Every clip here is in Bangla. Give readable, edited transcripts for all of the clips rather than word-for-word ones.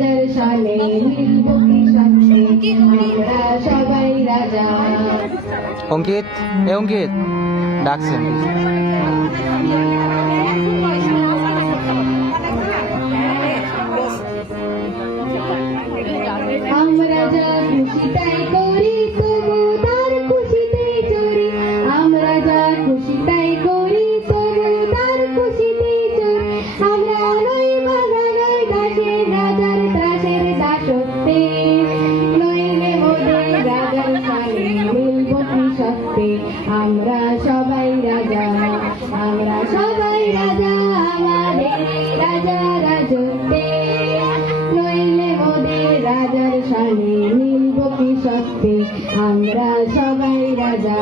রাজার সালে মিলব কি সত্যি আমরা সবাই রাজা। অঙ্কিত, এ অঙ্কিত ডাকছেন। আমরা যা খুশি তাই করি তবু তার খুশিতেই চড়ি। আমরা যা খুশি তাই করি তবু তার খুশিতেই চড়ি। আমরা নই বাধা নই দাসের রাজার দাসের দাসত্বে, নইলে ওদের রাজার সালে মিলব কি সত্যি আমরা সবাই রাজা। আমরা সবাই রাজা আমাদের রাজা রাজত্বে, নইলে ওদের রাজার সালে মিলব কি সত্যি আমরা সবাই রাজা।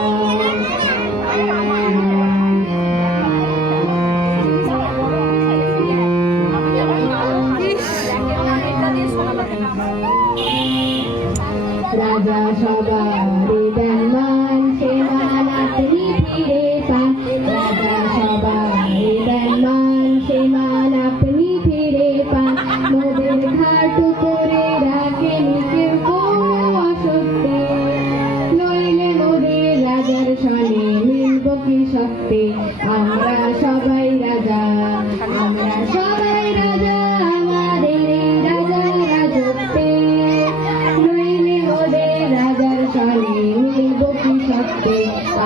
রাজা সবারই দেন মান, সে মান আপনি ফিরে পান। রাজা সবারই দেন মান, সে মান আপনি ফিরে পান। মোদের ঘাট করে রাখেনি কেউ কোনো অসত্যি, নইলে মোদের রাজার সালে মিলব কি সত্যি আমরা সবাই রাজা। আমরা সবাই রাজা আমাদের এই রাজা রাজত্বে, নইলে ওদের রাজার সালে মিলব কি সত্যি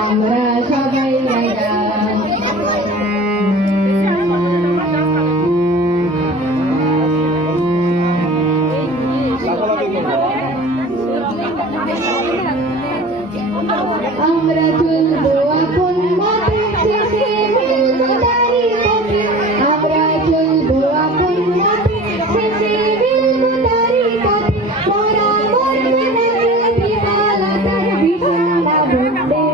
আমরা সবাই রাজা। আমরা চলবো আপন মতে, শেষে মিলব তারই পথে। আমরা চলবো আপন মতে, শেষে মিলব তারই পথে। মোরা মরবে না বিফলতার বিষণ্ণা ভুলতে,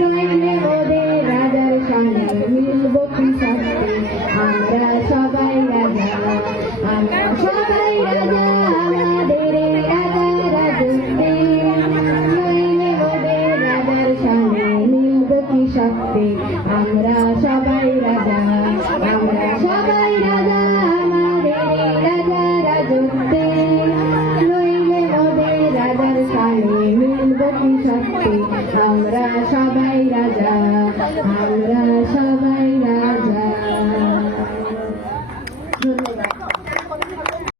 নইলে ওদের রাজার সালে মিলব কি সত্যি আমরা সবাই রাজা। আমরা সবাই রাজা আমাদের এই রাজা রাজত্বে, নইলে ওদের রাজার সালে মিলব কি সত্যি আমরা সবাই রাজা। আমরা সবাই রাজা আমাদের এই রাজা রাজত্বে, নইলে ওদের রাজার সালে মিলব কি সত্যি আমরা সবাই রাজা। আমরা সবাই রাজা। ধন্যবাদ।